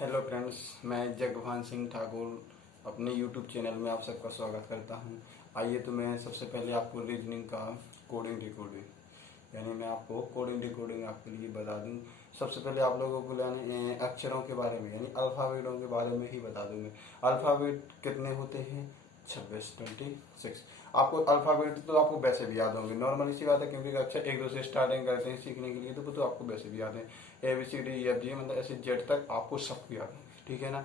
Hello friends, मैं जगभान सिंह ठाकुर अपने YouTube channel में आप सबका स्वागत करता हूं। आइए तो मैं सबसे पहले आपको रीजनिंग का कोडिंग डिकोडिंग यानी मैं आपको कोडिंग डिकोडिंग आपके लिए बता दूं। सबसे पहले आप लोगों को यानी अक्षरों के बारे में यानी अल्फ़ाबेटों के बारे में ही बता दूंगा। अल्फ़ाबेट कितने होते हैं? 26। आपको अल्फ़ाबेट तो आपको वैसे भी याद होंगे, नॉर्मली सी बात है, क्योंकि अक्षर एक दो से स्टार्टिंग करते हैं सीखने के लिए, तो वो तो आपको वैसे भी याद है। ABCD EFG मतलब ऐसे जेड तक आपको सबको याद है, ठीक है ना।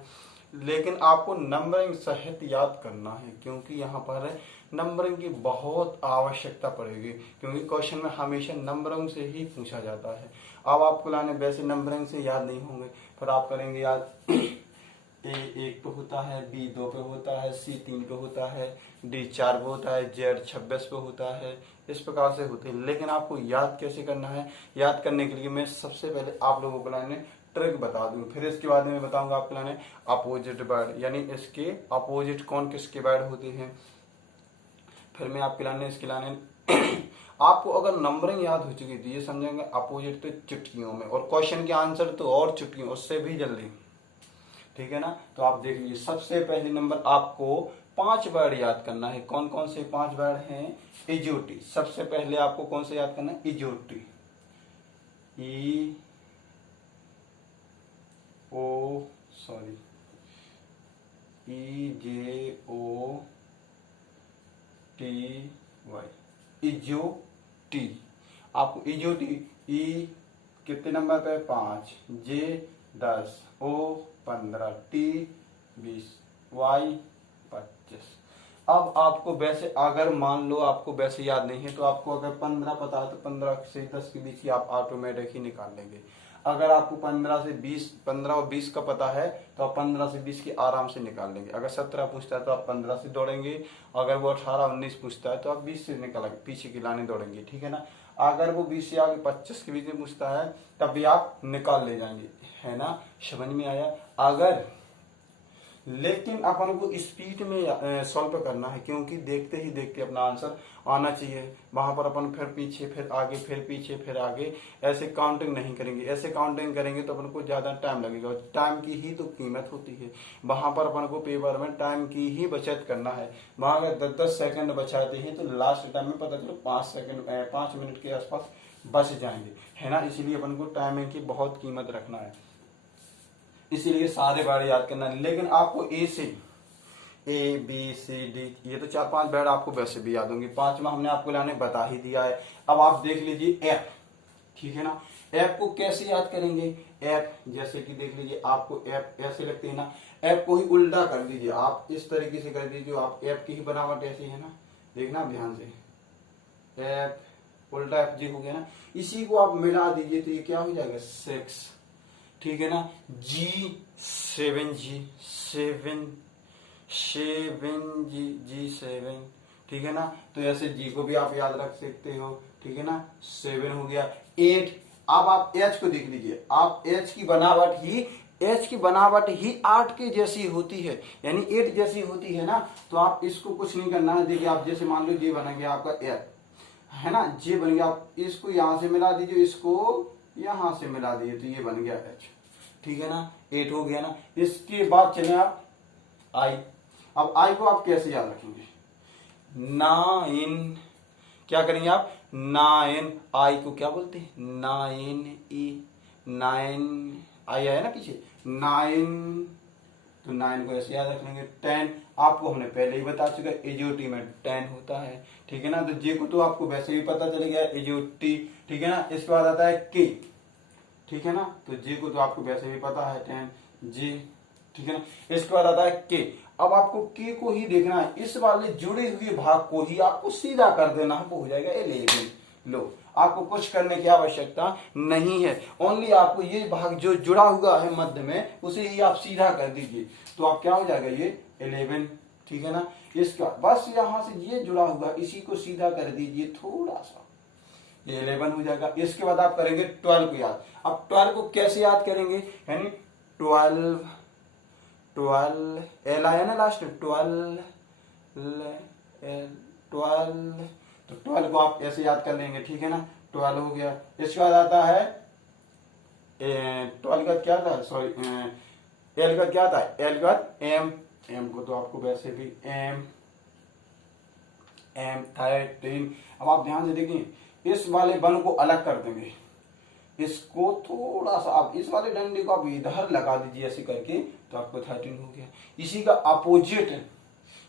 लेकिन आपको नंबरिंग सहित याद करना है, क्योंकि यहाँ पर नंबरिंग की बहुत आवश्यकता पड़ेगी, क्योंकि क्वेश्चन में हमेशा नंबरिंग से ही पूछा जाता है। अब आपको लाने वैसे नंबरिंग से याद नहीं होंगे, फिर आप करेंगे याद A 1 पे होता है, B 2 पे होता है, C 3 पे होता है, D 4 पे होता है, Z 26 पे होता है। इस प्रकार से होते हैं। लेकिन आपको याद कैसे करना है? याद करने के लिए मैं सबसे पहले आप लोगों को लाने ट्रिक बता दूं, फिर इसके बाद में मैं बताऊंगा आपको लाने अपोजिट वर्ड, यानी इसके अपोजिट कौन किसके वर्ड होते हैं। फिर मैं आपके लाने इसके लाने आपको अगर नंबरिंग याद हो चुकी थी, ये समझेंगे अपोजिट तो चुटकियों में, और क्वेश्चन के आंसर तो और चुटकियों उससे भी जल्दी, ठीक है ना। तो आप देख लीजिए, सबसे पहले नंबर आपको 5 वर्ड याद करना है। कौन कौन से 5 वर्ड हैं? इजोटी। सबसे पहले आपको कौन सा याद करना है? इजोटी। ई ओ सॉरी EJOTY, इजोटी। आपको इजोटी ई कितने नंबर पे? 5, J 10, O 15, T 20, Y 25। अब आपको वैसे अगर मान लो आपको वैसे याद नहीं है, तो आपको अगर 15 पता है तो 15 से 10 के बीच ही आप ऑटोमेटिक ही निकाल लेंगे। अगर आपको 15 से 20, 15 और 20 का पता है तो आप 15 से 20 की आराम से निकाल लेंगे। अगर 17 पूछता है तो आप 15 से दौड़ेंगे। अगर वो 18 19 पूछता है तो आप 20 से निकालेंगे, पीछे की लाने दौड़ेंगे, ठीक है ना। अगर वो 20 से आगे 25 के बीच में पूछता है तब भी आप निकाल ले जाएंगे, है ना। समझ में आया? अगर लेकिन अपन को स्पीड में सॉल्व करना है, क्योंकि देखते ही देखते अपना आंसर आना चाहिए। वहां पर अपन फिर पीछे फिर आगे फिर पीछे फिर आगे ऐसे काउंटिंग नहीं करेंगे। ऐसे काउंटिंग करेंगे तो अपन को ज्यादा टाइम लगेगा। टाइम की ही तो कीमत होती है। वहां पर अपन को पेपर में टाइम की ही बचत करना है। वहां अगर 10-10 सेकंड बचाते हैं तो लास्ट टाइम में पता चलो 5 मिनट के आसपास बच जाएंगे, है ना। इसीलिए अपन को टाइमिंग की बहुत कीमत रखना है, इसीलिए सारे वर्ड याद करना है। लेकिन आपको ए से ABCD ये तो 4-5 वर्ड आपको वैसे भी याद होंगे। 5वां हमने आपको लाने बता ही दिया है। अब आप देख लीजिए एफ, ठीक है ना। एफ को कैसे याद करेंगे? एफ जैसे कि देख लीजिए, आपको एफ ऐसे लगते हैं ना, एफ को ही उल्टा कर दीजिए, आप इस तरीके से कर दीजिए। आप एफ की ही बनावट ऐसी है ना, देखना ध्यान से, एफ उल्टा FG हो गया ना। इसी को आप मिला दीजिए तो ये क्या हो जाएगा? 6, ठीक है ना। G 7, G7, ठीक है ना। तो ऐसे जी को भी आप याद रख सकते हो, ठीक है ना। 7 हो गया। 8, अब आप H को देख लीजिए, आप H की बनावट ही 8 के जैसी होती है, यानी 8 जैसी होती है ना। तो आप इसको कुछ नहीं करना है। देखिए, आप जैसे मान लो ये बना गया आपका F, है ना, जे बन गया। आप इसको यहां से मिला दीजिए, इसको यहां से मिला दीजिए, तो ये बन गया H, ठीक है ना। 8 हो गया ना। इसके बाद चले आप I। अब I को आप कैसे याद रखेंगे? 9, क्या करेंगे आप? 9, I को क्या बोलते हैं? 9 आई आया ना पीछे, 9, तो 9 को ऐसे याद रख लेंगे। 10 आपको हमने पहले ही बता चुका है, इजोटी में 10 होता है, ठीक है ना। तो जे को तो आपको वैसे भी पता चल गया, इजोटी, ठीक है ना। इसके बाद आता है के, ठीक है ना। तो जे को तो आपको वैसे भी पता है 10 जे, ठीक है ना। इसके बाद आता है के। अब आपको के को ही देखना है, इस वाले जुड़े हुए भाग को ही आपको सीधा कर देना है, वो हो जाएगा 11। लो, आपको कुछ करने की आवश्यकता नहीं है, ओनली आपको ये भाग जो जुड़ा हुआ है मध्य में उसे ही आप सीधा कर दीजिए, तो आप क्या हो जाएगा? ये 11, ठीक है ना। इसका बस यहां से ये जुड़ा हुआ, इसी को सीधा कर दीजिए थोड़ा सा, ये 11 हो जाएगा। इसके बाद आप करेंगे 12 को याद। अब 12 को कैसे याद करेंगे? यानी 12 एल आया ना लास्ट, 12, तो 12 को आप ऐसे याद कर लेंगे, ठीक है ना। 12 हो गया। इसके बाद आता है 12 का क्या था, सॉरी एल का क्या था, एल का एम, एम को तो आपको वैसे भी एम 13। अब आप ध्यान से देखिए, इस वाले वन को अलग कर देंगे, इसको थोड़ा सा आप इस वाले डंडे को आप इधर लगा दीजिए ऐसे करके, तो आपको 13 हो गया। इसी का अपोजिट,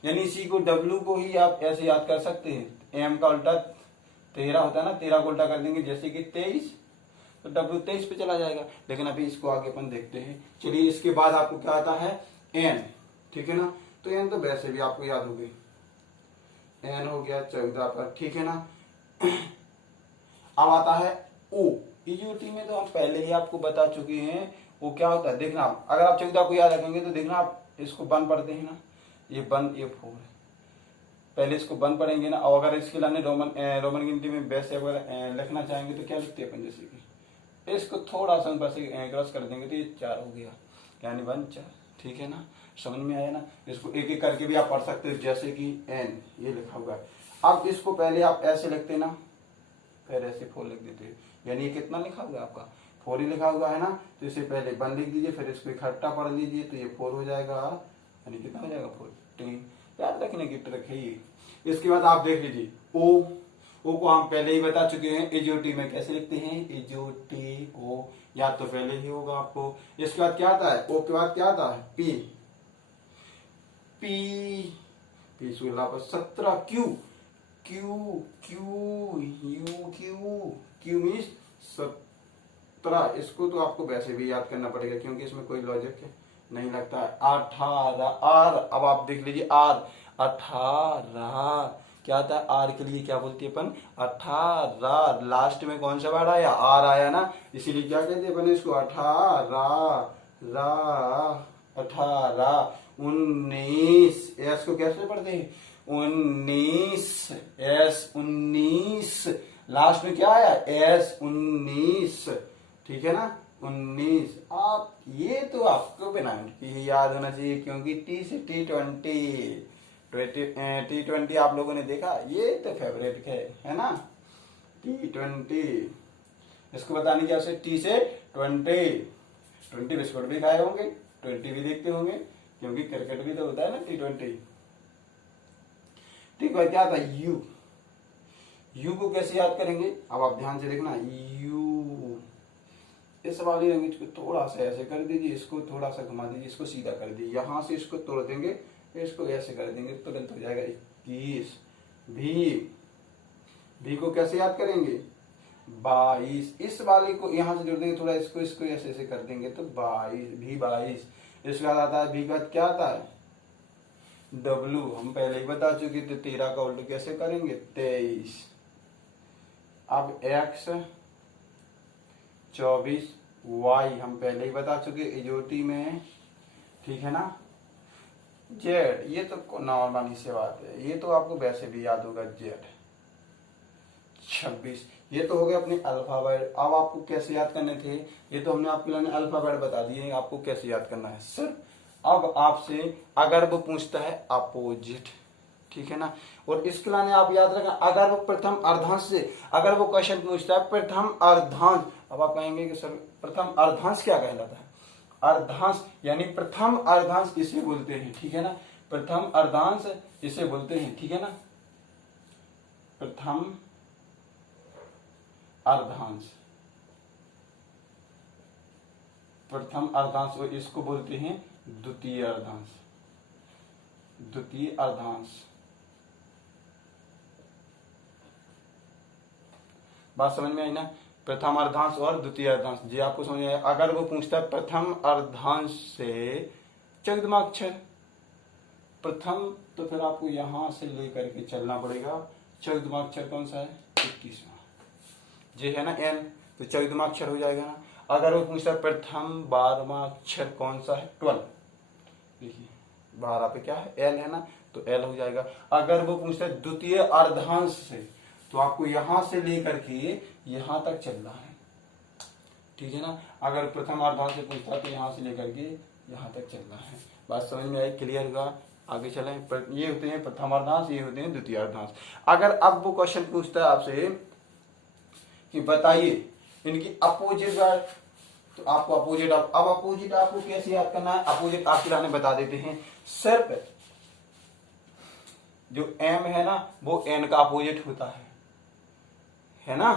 यानी इसी को डब्ल्यू को ही आप ऐसे याद कर सकते हैं, एम का उल्टा 13 होता है ना, 13 को उल्टा कर देंगे जैसे कि 23, तो डब्ल्यू 23 पे चला जाएगा। लेकिन अभी इसको आगे अपन देखते हैं। चलिए, इसके बाद आपको क्या आता है, एन, ठीक है ना, तो एन तो वैसे भी आपको याद हो गई, एन हो गया 14 पर, ठीक है ना। अब आता है ओ, ईयूटी में तो हम पहले ही आपको बता चुके हैं, वो क्या होता है देखना, अगर आप 14 को याद रखेंगे तो देखना आप इसको बन पढ़ते हैं ना, ये 1 ये 4, पहले इसको बन पढ़ेंगे ना, और अगर इसके लाने रोमन गिनती में वैसे अगर लिखना चाहेंगे तो क्या लिखते हैं अपन, जैसे कि इसको थोड़ा सा ऊपर से क्रॉस कर देंगे तो ये 4 हो गया, यानी 1 4, ठीक है ना, समझ में आया ना। इसको एक एक करके भी आप पढ़ सकते हो, जैसे कि एन ये लिखा हुआ है। अब इसको पहले आप ऐसे लिखते ना, फिर ऐसे 4 लिख देते, यानी ये कितना लिखा हुआ है आपका 4 ही लिखा हुआ है ना, तो इसे पहले 1 लिख दीजिए, फिर इसको इकट्ठा पढ़ लीजिए तो ये 4 हो जाएगा, यानी कितना हो जाएगा 14, याद रखने की ट्रिक है ये। इसके बाद आप देख लीजिए ओ, ओ को हम पहले ही बता चुके हैं, एजोटी में कैसे लिखते हैं, एजोटी ओ, याद तो पहले ही होगा आपको। इसके बाद क्या आता है, ओ के बाद क्या आता है, पी, पी, पी 16 पर 17, Q, Q, Q, you, Q, Q means 17, इसको तो आपको वैसे भी याद करना पड़ेगा क्योंकि इसमें कोई लॉजिक नहीं लगता है। 18, आर, अब आप देख लीजिए आर, 18, क्या आता है आर के लिए क्या बोलते हैं अपन, 18, लास्ट में कौन सा वर्ड आया, आर आया ना, इसीलिए क्या कहते हैं अपन इसको 18, 19, एस को कैसे पढ़ते हैं, 19, एस 19, लास्ट में क्या आया एस 19, ठीक है ना 19। आप ये तो आपको बिना याद होना चाहिए क्योंकि टी से T20 आप लोगों ने देखा, ये तो फेवरेट है ना T20, इसको बताने की आवश्यकता, टी से 20 बिस्कुट भी खाए होंगे, 20 भी देखते होंगे क्योंकि क्रिकेट भी तो होता है ना T20। ठीक है, क्या था यू, यू को कैसे याद करेंगे, अब आप ध्यान से देखना, यू, इस वाली लैंग्वेज को थोड़ा सा ऐसे कर दीजिए, इसको थोड़ा सा घुमा दीजिए, इसको सीधा कर दीजिए, यहां से इसको तोड़ देंगे, इसको ऐसे कर देंगे, तुरंत हो जाएगा 21। भी को कैसे याद करेंगे, 22, इस वाले को यहां से जोड़ देंगे, थोड़ा इसको इसको ऐसे ऐसे कर देंगे तो 22, भी 22। इसके बाद आता है भी का क्या आता है, डब्लू, हम पहले ही बता चुके थे, 13 का उल्टा कैसे करेंगे 23। अब एक्स 24, वाई हम पहले ही बता चुके इजोटी में, ठीक है ना। जेड, ये तो नॉर्मली से बात है, ये तो आपको वैसे भी याद होगा, जेड 26, ये तो हो गया अपने अल्फाबेट। अब आपको कैसे याद करने थे, ये तो हमने आपके लिए अल्फाबेट बता दिए, आपको कैसे याद करना है सिर्फ। अब आपसे अगर वो पूछता है अपोजिट, ठीक है ना, और इसके लाने आप याद रखना, अगर वो प्रथम अर्धांश से अगर वो क्वेश्चन पूछता है प्रथम अर्धांश, अब आप कहेंगे कि सर प्रथम अर्धांश क्या कहलाता है, अर्धांश यानी प्रथम अर्धांश इसे बोलते हैं, ठीक है ना, प्रथम अर्धांश इसे बोलते हैं, ठीक है ना, प्रथम अर्धांश, प्रथम अर्धांश, और इसको बोलते हैं द्वितीय अर्धांश, द्वितीय अर्धांश। बात समझ में आई ना, प्रथम अर्धांश और द्वितीय अर्धांश, जी आपको समझ में आया। अगर वो पूछता है प्रथम अर्धांश से चौदहवां प्रथम, तो फिर आपको यहां से लेकर के चलना पड़ेगा, 14वां अक्षर कौन सा है, 21वां, जी है ना एन, तो 14वां अक्षर हो जाएगा ना। अगर वो पूछता है प्रथम 12वां अक्षर कौन सा है, 12, देखिए 12 पे क्या है एल है ना, तो एल हो जाएगा। अगर वो पूछता है द्वितीय अर्धांश से, तो आपको यहां से लेकर के यहां तक चलना है, ठीक है ना। अगर प्रथम अर्धांश से पूछता है तो यहां से लेकर के यहां तक चलना है। बात समझ में आई, क्लियर हुआ, आगे चलें। ये होते हैं प्रथम अर्धांश, ये होते हैं द्वितीय अर्धांश। अगर अब वो क्वेश्चन पूछता है आपसे कि बताइए इनकी अपोजिट वर्ड, तो आपको अपोजिट, अब अपोजिट आपको कैसे याद करना है, अपोजिट आपकी रानी बता देते हैं। सिर्फ जो m है ना वो n का अपोजिट होता है ना,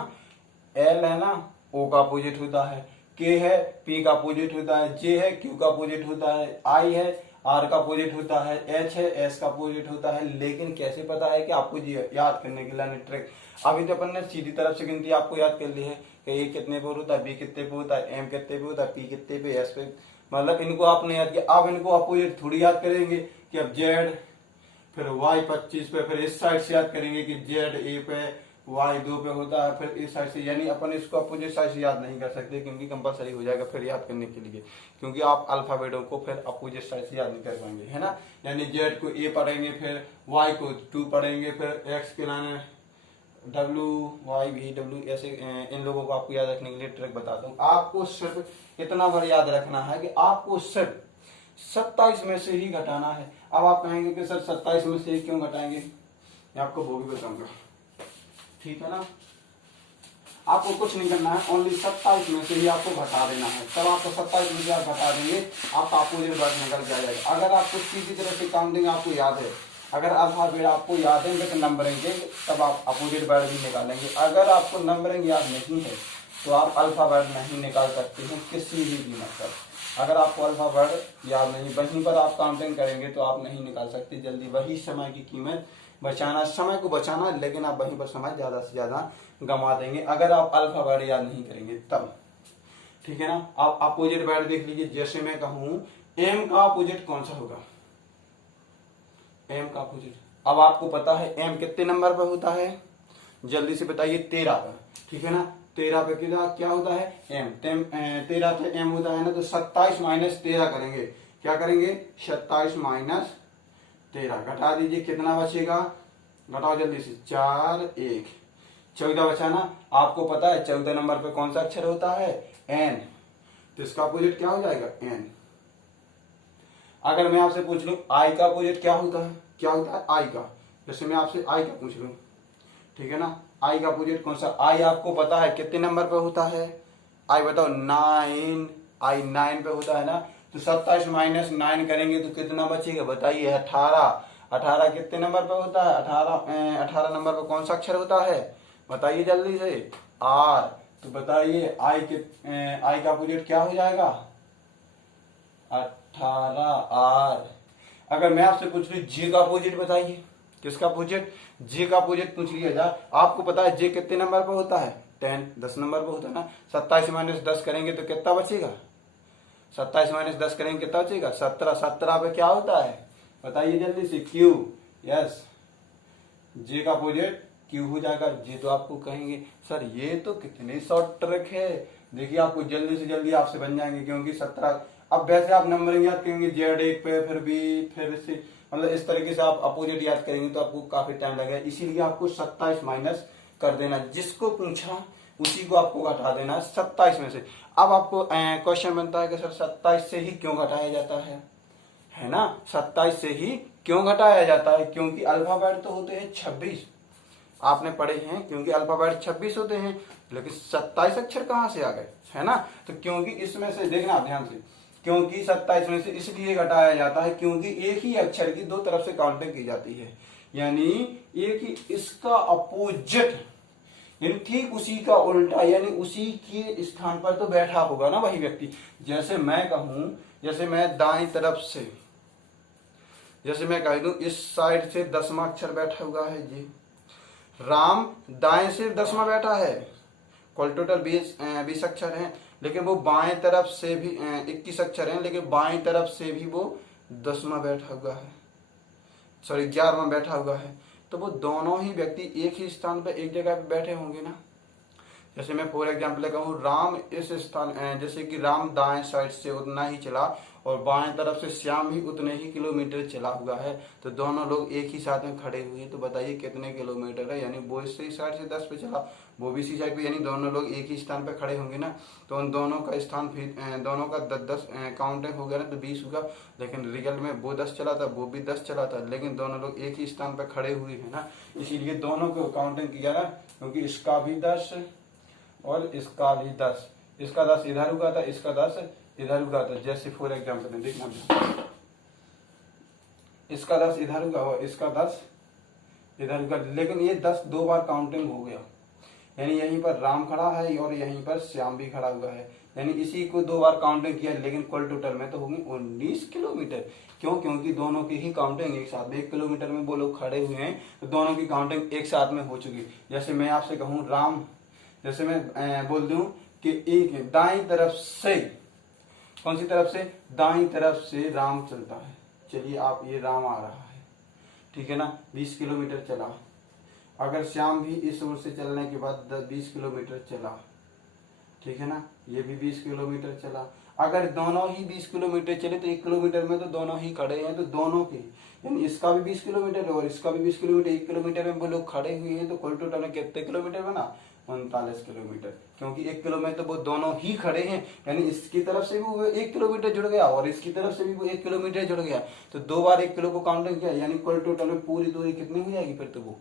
l है ना o का अपोजिट होता है, k है p का अपोजिट होता है, j है q का अपोजिट होता है, i है r का अपोजिट होता है, h है s का अपोजिट होता है। लेकिन कैसे पता है कि आपको याद करने के लिए ट्रिक, अभी तो अपन ने सीधी तरफ से गिनती आपको याद कर ली है कि ए कितने पे होता है, बी कितने पे होता है, एम कितने पे होता है, पी कितने पे, एस पे, मतलब इनको आपने याद किया। अब इनको अपोजिट थोड़ी याद करेंगे कि अब जेड फिर वाई 25 पे, फिर इस साइड से याद करेंगे कि जेड ए पे वाई 2 पे होता है, फिर इस साइड से, यानी अपन इसको अपोजिट साइड से याद नहीं कर सकते क्योंकि कंपलसरी हो जाएगा फिर याद करने के लिए, क्योंकि आप अल्फाबेटों को फिर अपोजिट साइड से याद नहीं कर पाएंगे, है ना। यानी जेड को ए पढ़ेंगे, फिर वाई को 2 पढ़ेंगे, फिर एक्स के लाने डब्ल्यू वाई वी डब्ल्यू, ऐसे इन लोगों को आपको याद रखने के लिए ट्रिक बताता हूँ। आपको सिर्फ इतना बार याद रखना है कि आपको सिर्फ 27 में से ही घटाना है। अब आप कहेंगे कि सर 27 में से ही क्यों घटाएंगे, मैं आपको वो भी बताऊंगा, ठीक है ना। आपको कुछ नहीं करना है, ओनली 27 में से ही आपको घटा देना है। तब आपको 27 में से आप घटा देंगे, आपका अपोजिट वर्ड निकल के आ जाएगा। अगर आपको सीधी तरह से काउंटिंग आपको याद है, अगर अल्फाबेट आपको याद है लेकिन नंबरिंग के, तब आप अपोजिट वर्ड भी निकालेंगे। अगर आपको नंबरिंग याद नहीं है तो आप अल्फाबेट नहीं निकाल सकते हैं किसी भी कीमत पर। अगर आपको अल्फाबेट याद नहीं, वहीं पर आप काउंटिंग करेंगे तो आप नहीं निकाल सकते जल्दी। वही समय की कीमत बचाना, समय को बचाना, लेकिन आप वहीं पर समय ज्यादा से ज्यादा गंवा देंगे अगर आप अल्फाबेट याद नहीं करेंगे तब, ठीक है ना। आप अपोजिट वर्ड देख लीजिए, जैसे मैं कहूं एम का अपोजिट कौन सा होगा, एम का अपोजिट। अब आपको पता है एम कितने नंबर पर होता है, जल्दी से बताइए, 13 पर, ठीक है ना। 13 पे क्या होता है, एम। 13 पे एम होता है ना, तो 27 माइनस 13 करेंगे, क्या करेंगे, 27 माइनस 13, घटा दीजिए, कितना बचेगा, घटाओ जल्दी से, 4 1 14 बचा ना। आपको पता है 14 नंबर पे कौन सा अक्षर होता है, एन, तो इसका अपोजिट क्या हो जाएगा, एन। अगर मैं आपसे पूछ लूं आई का अपोजिट क्या होता है, क्या होता है आई का, जैसे मैं आपसे आई का पूछ लूं, ठीक है ना, आई का अपोजिट कौन सा, आई आपको पता है कितने नंबर पे होता है, आई बताओ, 9, आई 9 पे होता है ना। तो 27 माइनस 9 करेंगे तो कितना बचेगा, बताइए, 18। 18 कितने नंबर पे होता है, 18 नंबर पे कौन सा अक्षर होता है, बताइए जल्दी से, आर। तो बताइए आई का अपोजिट क्या हो जाएगा, 18 आर। अगर मैं आपसे पूछ लूं जे का अपोजिट बताइए, किसका अपोजिट, जे का अपोजिट पूछ लिया जाए, आपको पता है जे कितने नंबर पर होता है, 10 नंबर पर होता है ना। 27 माइनस 10 करेंगे तो कितना बचेगा, 27 माइनस 10 करेंगे कितना बचेगा, 17। 17 पे क्या होता है, बताइए जल्दी से, क्यू। यस, जे का अपोजिट क्यू हो जाएगा। जे तो आपको कहेंगे सर ये तो कितनी शॉर्ट ट्रिक है, देखिए आपको जल्दी से जल्दी आपसे बन जाएंगे, क्योंकि 17, अब वैसे आप नंबरिंग याद करेंगे, जेड 1 पे, फिर बी, फिर से, मतलब इस तरीके से आप अपोजिट याद करेंगे तो आपको काफी टाइम लगेगा। इसीलिए आपको 27 माइनस कर देना, जिसको पूछा उसी को आपको घटा देना 27 में से। अब आपको क्वेश्चन बनता है कि सर 27 से ही क्यों घटाया जाता है ना, 27 से ही क्यों घटाया जाता है, क्योंकि अल्फाबेट तो होते हैं 26, आपने पढ़े हैं, क्योंकि अल्फाबेट 26 होते हैं, लेकिन 27 अक्षर कहां से आ गए, है ना। तो क्योंकि इसमें से देखना ध्यान से, क्योंकि 27 में से इसलिए घटाया जाता है क्योंकि एक ही अक्षर की दो तरफ से काउंटिंग की जाती है, यानी एक ही इसका अपोजिट, यानी ठीक उसी का उल्टा, यानी उसी के स्थान पर तो बैठा होगा ना वही व्यक्ति। जैसे मैं कहूं, जैसे मैं दाएं तरफ से, जैसे मैं कह दूं इस साइड से 10वां अक्षर बैठा हुआ है जी, राम दाएं से 10वां बैठा है, कुल टोटल 20 अक्षर हैं, लेकिन वो बाएं तरफ से भी 21 अक्षर हैं, लेकिन बाएं तरफ से भी वो 10वां बैठा हुआ है, सॉरी 11वां बैठा हुआ है। तो वो दोनों ही व्यक्ति एक ही स्थान पर एक जगह पे बैठे होंगे ना। जैसे मैं फॉर एग्जाम्पल कहूँ राम इस स्थान, जैसे कि राम दाएं साइड से उतना ही चला और बाएं तरफ से श्याम भी उतने ही किलोमीटर चला हुआ है, तो दोनों लोग एक ही साथ में खड़े हुए, तो बताइए कितने किलोमीटर है, यानी वो इसी साइड से 10 पे चला, वो भी इसी साइड पे, यानी दोनों लोग एक ही स्थान पे खड़े होंगे ना। तो उन दोनों का स्थान फिर दोनों का 10 काउंटिंग हो गया ना, तो 20 होगा, लेकिन रिजल्ट में वो 10 चला था, वो भी 10 चला था, लेकिन दोनों लोग एक ही स्थान पे खड़े हुए है ना, इसीलिए दोनों को काउंटिंग किया ना, क्योंकि इसका भी 10 और इसका भी 10, इसका 10 इधर होगा था, इसका 10 इधर होगा था। जैसे फॉर एग्जाम्पल में देखना, इसका 10 इधर होगा और इसका 10 इधर होगा, लेकिन ये 10 2 बार काउंटिंग हो गया। यानी यहीं पर राम खड़ा है और यहीं पर श्याम भी खड़ा हुआ है, यानी इसी को 2 बार काउंटिंग किया, लेकिन कुल टोटल में तो होगी 19 किलोमीटर। क्यों? क्योंकि दोनों की ही काउंटिंग एक साथ में 1 किलोमीटर में वो लोग खड़े हुए हैं, तो दोनों की काउंटिंग एक साथ में हो चुकी। जैसे मैं आपसे कहूँ राम, जैसे मैं बोल दूं कि एक दाई तरफ से, कौन सी तरफ से? दाई तरफ से राम चलता है। चलिए आप, ये राम आ रहा है, ठीक है ना, 20 किलोमीटर चला। अगर श्याम भी इस ओर से चलने के बाद 20 किलोमीटर चला, ठीक है ना, ये भी 20 किलोमीटर चला। अगर दोनों ही 20 किलोमीटर चले तो 1 किलोमीटर में तो दोनों ही खड़े हैं, तो दोनों के, यानी इसका भी 20 किलोमीटर और इसका भी 20 किलोमीटर, 1 किलोमीटर में वो लोग खड़े हुए हैं, तो कुल टोटल में कितने किलोमीटर बना? 39 किलोमीटर। क्योंकि 1 किलोमीटर तो वो दोनों ही खड़े हैं, यानी इसकी तरफ से भी वो 1 किलोमीटर जुड़ गया और इसकी तरफ से भी वो 1 किलोमीटर जुड़ गया, तो 2 बार 1 किलो को काउंटिंग किया, यानी कुल टोटल में पूरी दूरी कितनी हो जाएगी? फिर तो वो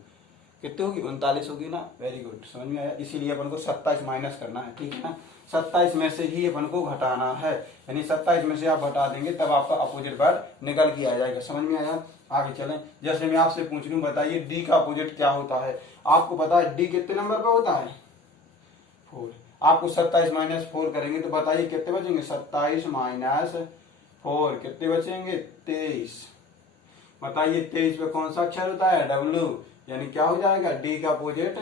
कितनी होगी? 39 होगी ना। वेरी गुड, समझ में आया। इसीलिए अपन को 27 माइनस करना है, ठीक है ना। 27 में से ही अपन को घटाना है, यानी 27 में से आप घटा देंगे तब आपका अपोजिट वर्ड निकल के आ जाएगा। समझ में आया? आगे चलें। जैसे मैं आपसे पूछ लूं, बताइए डी का अपोजिट क्या होता है? आपको पता है डी कितने नंबर पे होता है? 4। आपको 27 माइनस 4 करेंगे तो बताइए कितने बचेंगे? 27 माइनस 4 कितने बचेंगे? 23। बताइए 23 पे कौन सा अक्षर होता है? डब्ल्यू, यानी क्या हो जाएगा? डी का अपोजिट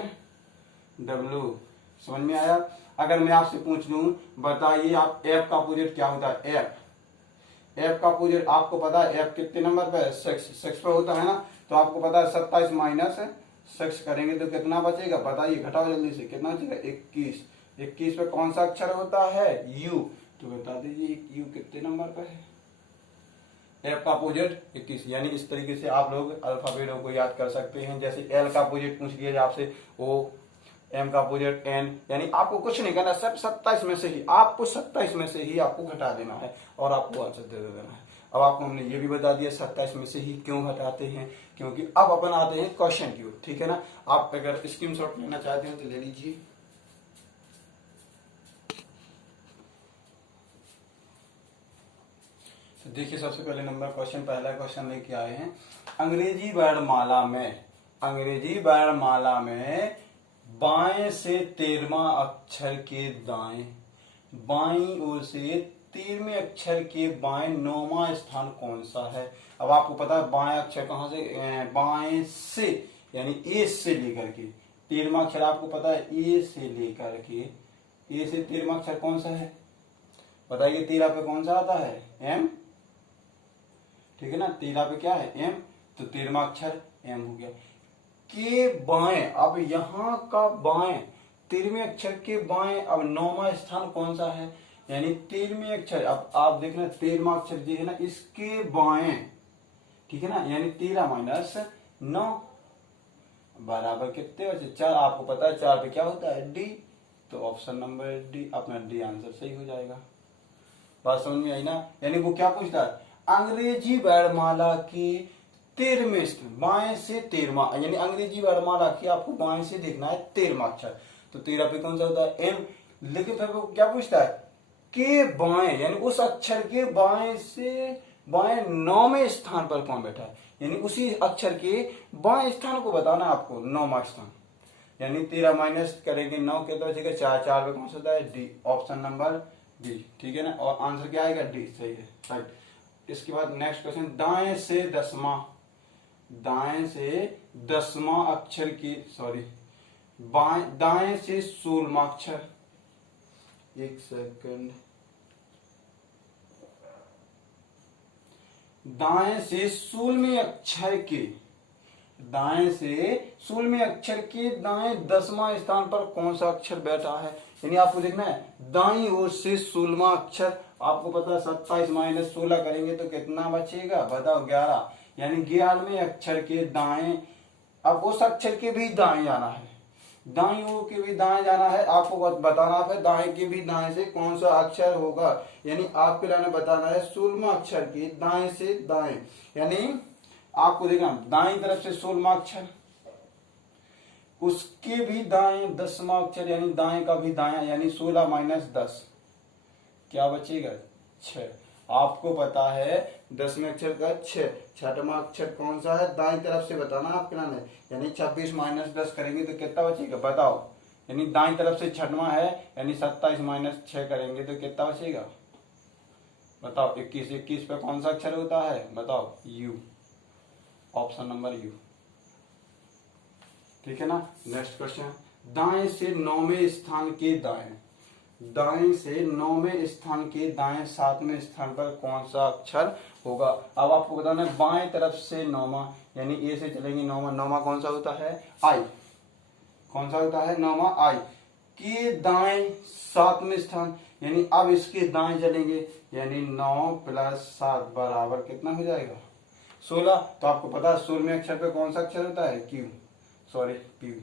डब्ल्यू। समझ में आया? अगर मैं आपसे पूछ लूं, बताइए आप एफ का अपोजिट क्या होता है? एफ का अपोजिट आपको पता है, एफ कितने नंबर पे? 6 पे होता है ना। तो आपको पता है 27 माइनस 6 करेंगे तो कितना बचेगा? बताइए, घटाओ जल्दी से, कितना बचेगा? 21। 21 पे कौन सा अक्षर होता है? यू। तो बता दीजिए यू कितने नंबर पे है? एफ का अपोजिट 21। यानी इस तरीके से आप लोग अल्फाबेटों को याद कर सकते हैं। जैसे एल का अपोजिट पूछ लिया आपसे, ओ। एम का अपोजिट एन। यानी आपको कुछ नहीं करना, सब 27 में से ही, आपको 27 में से ही आपको घटा देना है और आपको आंसर दे देना है। अब आपको हमने ये भी बता दिया 27 में से ही क्यों घटाते हैं, क्योंकि अब अपन आते हैं क्वेश्चन की ओर, ठीक है ना। आप अगर स्क्रीनशॉट लेना चाहते हैं तो ले लीजिए। तो देखिए, सबसे पहले नंबर क्वेश्चन, पहला क्वेश्चन लेके आए हैं। अंग्रेजी वर्णमाला में बाएं से 13वां अक्षर के दाएं, बाईं ओर से 13वें अक्षर के बाएं 9वां स्थान कौन सा है? अब आपको पता है बाएं अक्षर कहां से? बाएं से, यानी ए से लेकर के 13वां अक्षर आपको पता है, ए से लेकर के, ए से 13वां अक्षर कौन सा है? बताइए 13 पे कौन सा आता है? एम, ठीक है ना। 13 पे क्या है? एम। तो 13वां अक्षर एम हो गया। के बाएं, अब यहां का बाएं, 13वें अक्षर के बाएं, अब 9वां स्थान कौन सा है? यानी 13वें अक्षर, अब आप देखना 13वां अक्षर जो है ना, इसके बाएं, ठीक है ना। यानी 13 माइनस 9 बराबर कितने बचे? 4। आपको पता है 4 पे क्या होता है? डी। तो ऑप्शन नंबर डी, अपना डी आंसर सही हो जाएगा। बात समझ में आई ना। यानी वो क्या पूछता है? अंग्रेजी वर्णमाला की 13वें स्थान, बाएं से 13वां, यानी अंग्रेजी वर्णमाला की आपको बाएं से देखना है 13वां अक्षर। तो 13 पे कौन सा होता है? एम। लेकिन फिर वो क्या पूछता है? के बाएं, यानी उस अक्षर के बाएं से बाएं 9वें स्थान पर कौन बैठा है? यानी उसी अक्षर के बाएं स्थान को बताना आपको, 9वां स्थान। यानी 13 माइनस करेंगे 9 के, तो बचेगा 4। 4 पे कौन सा होता है? डी। ऑप्शन नंबर डी, ठीक है ना। और आंसर क्या आएगा? डी, सही है, राइट। इसके बाद नेक्स्ट क्वेश्चन, दाएं से 10वां, दाएं से 10वां अक्षर की, सॉरी, दाएं से 16वां अक्षर, एक सेकंड, दाएं से 16वें अक्षर के, दाएं से 16वें अक्षर के दाएं 10वां स्थान पर कौन सा अक्षर बैठा है? यानी आपको देखना है दाईं ओर से 16वां अक्षर। आपको पता है 27 माइनस 16 करेंगे तो कितना बचेगा? बताओ, 11। यानी 11वें अक्षर के दाएं, अब उस अक्षर के भी दाएं जाना है, दाईं ओर के भी दाएं जाना है। आपको बताना है दाएं के भी दाएं से कौन सा अक्षर होगा। यानी आपके लिए बताना है 16वां अक्षर के दाएं से दाएं, यानी आपको देखना दाईं तरफ से 16वां अक्षर, उसके भी दाएं 10वां अक्षर यानी दाएं का भी दायां यानी 16 माइनस 10 क्या बचेगा 6। आपको पता है 10वें अक्षर का 6, छठवां अक्षर कौन सा है दाएं तरफ से बताना आपके नाम है, यानी 26 माइनस 10 करेंगे तो कितना बचेगा बताओ, यानी दाएं तरफ से छठवां है यानी 27 माइनस 6 करेंगे तो कितना बचेगा बताओ 21। 21 पे कौन सा अक्षर होता है बताओ यू, ऑप्शन नंबर यू। ठीक है ना। नेक्स्ट क्वेश्चन, दाएं से 9वें स्थान के दाएं, दाएं से 9वें स्थान के दाएं 7वें स्थान पर कौन सा अक्षर होगा। अब आपको बताना है बाएं तरफ से 9वां यानी ए से चलेंगे 9वां, 9वां कौन सा होता है आई, कौन सा होता है 9वां आई के दाएं 7वें स्थान यानी अब इसके दाएं चलेंगे यानी 9 प्लस 7 बराबर कितना हो जाएगा 16। तो आपको पता है 16वें अक्षर पे कौन सा अक्षर होता है Q, sorry P,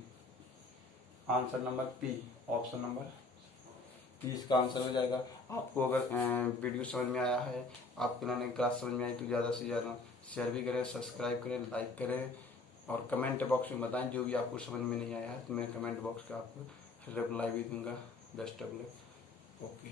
answer number P, option number 30 का आंसर हो जाएगा। आपको अगर वीडियो समझ में आया है, आपको मैंने क्लास समझ में आई तो ज़्यादा से ज़्यादा शेयर भी करें, सब्सक्राइब करें, लाइक करें और कमेंट बॉक्स में बताएं जो भी आपको समझ में नहीं आया है तो मैं कमेंट बॉक्स का आपको रिप्लाई भी दूंगा। Best of luck. ओके।